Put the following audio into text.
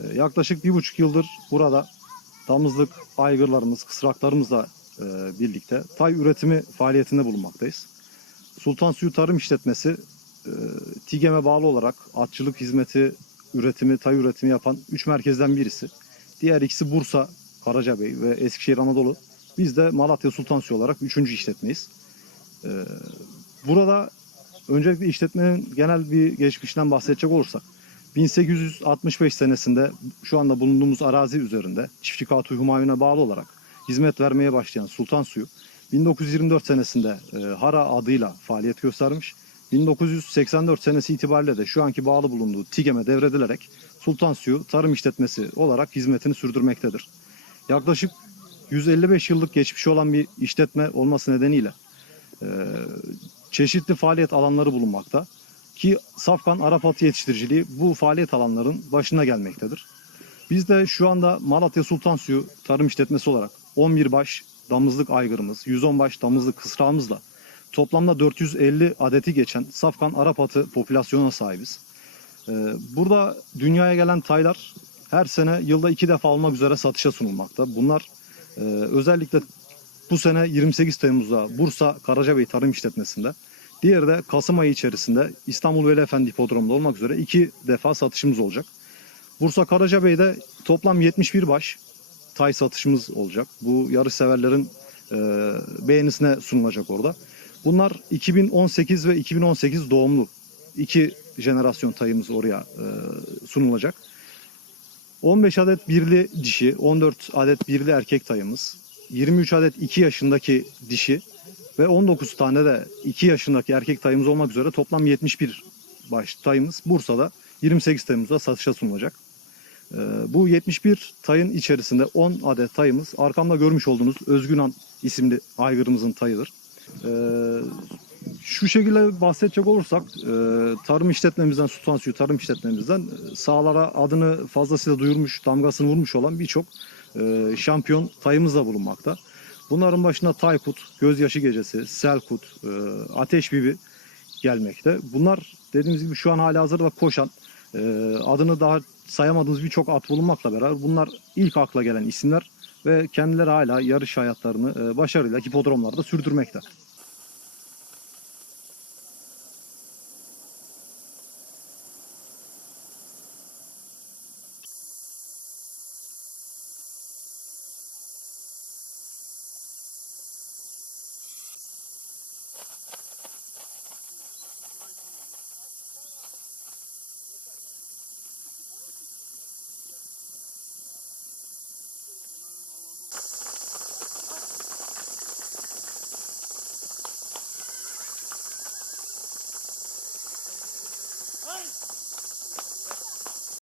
E, yaklaşık bir buçuk yıldır burada damızlık aygırlarımız, kısraklarımızla e, birlikte tay üretimi faaliyetinde bulunmaktayız. Sultan Suyu Tarım İşletmesi e, TİGEM'e bağlı olarak atçılık hizmeti, üretimi, tay üretimi yapan 3 merkezden birisi. Diğer ikisi Bursa, Karacabey ve Eskişehir Anadolu. Biz de Malatya Sultan Suyu olarak 3. işletmeyiz. E, burada öncelikle işletmenin genel bir geçmişinden bahsedecek olursak 1865 senesinde şu anda bulunduğumuz arazi üzerinde Çiftçi Katuy Humayun'a bağlı olarak hizmet vermeye başlayan Sultan Suyu 1924 senesinde e, Hara adıyla faaliyet göstermiş. 1984 senesi itibariyle de şu anki bağlı bulunduğu TİGEM'e devredilerek Sultan Suyu Tarım İşletmesi olarak hizmetini sürdürmektedir. Yaklaşık 155 yıllık geçmişi olan bir işletme olması nedeniyle e, çeşitli faaliyet alanları bulunmakta. Ki Safkan Arap atı yetiştiriciliği bu faaliyet alanların başına gelmektedir. Biz de şu anda Malatya Sultan Suyu Tarım İşletmesi olarak 11 baş damızlık aygırımız, 110 baş damızlık kısrağımızla toplamda 450 adeti geçen Safkan Arap atı popülasyonuna sahibiz. Ee, Burada dünyaya gelen taylar her sene yılda iki defa olmak üzere satışa sunulmakta. Bunlar e, özellikle bu sene 28 Temmuz'da Bursa Karacabey Tarım İşletmesi'nde Diğeri de Kasım ayı içerisinde İstanbul Veli Efendi Hipodromu'nda olmak üzere iki defa satışımız olacak. Bursa Karacabey'de toplam 71 baş tay satışımız olacak. Bu yarış severlerin e, beğenisine sunulacak orada. Bunlar 2018 ve 2018 doğumlu. iki jenerasyon tayımız oraya e, sunulacak. 15 adet birli dişi, 14 adet birli erkek tayımız, 23 adet 2 yaşındaki dişi ve 19 tane de 2 yaşındaki erkek tayımız olmak üzere toplam 71 baş tayımız Bursa'da 28 Temmuz'da satışa sunulacak. Ee, bu 71 tayın içerisinde 10 adet tayımız arkamda görmüş olduğunuz Özgünan isimli aygırımızın tayıdır. Ee, şu şekilde bahsedecek olursak e, tarım işletmemizden, Sultan Suyu tarım işletmemizden e, sahalara adını fazlasıyla duyurmuş, damgasını vurmuş olan birçok e, şampiyon tayımız da bulunmakta. Bunların başında Taykut, Gözyaşı Gecesi, Selkut, e, Ateş Bibi gelmekte. Bunlar dediğimiz gibi şu an hala hazırda koşan, e, adını daha sayamadığımız birçok at bulunmakla beraber bunlar ilk akla gelen isimler ve kendileri hala yarış hayatlarını e, başarıyla hipodromlarda sürdürmekte.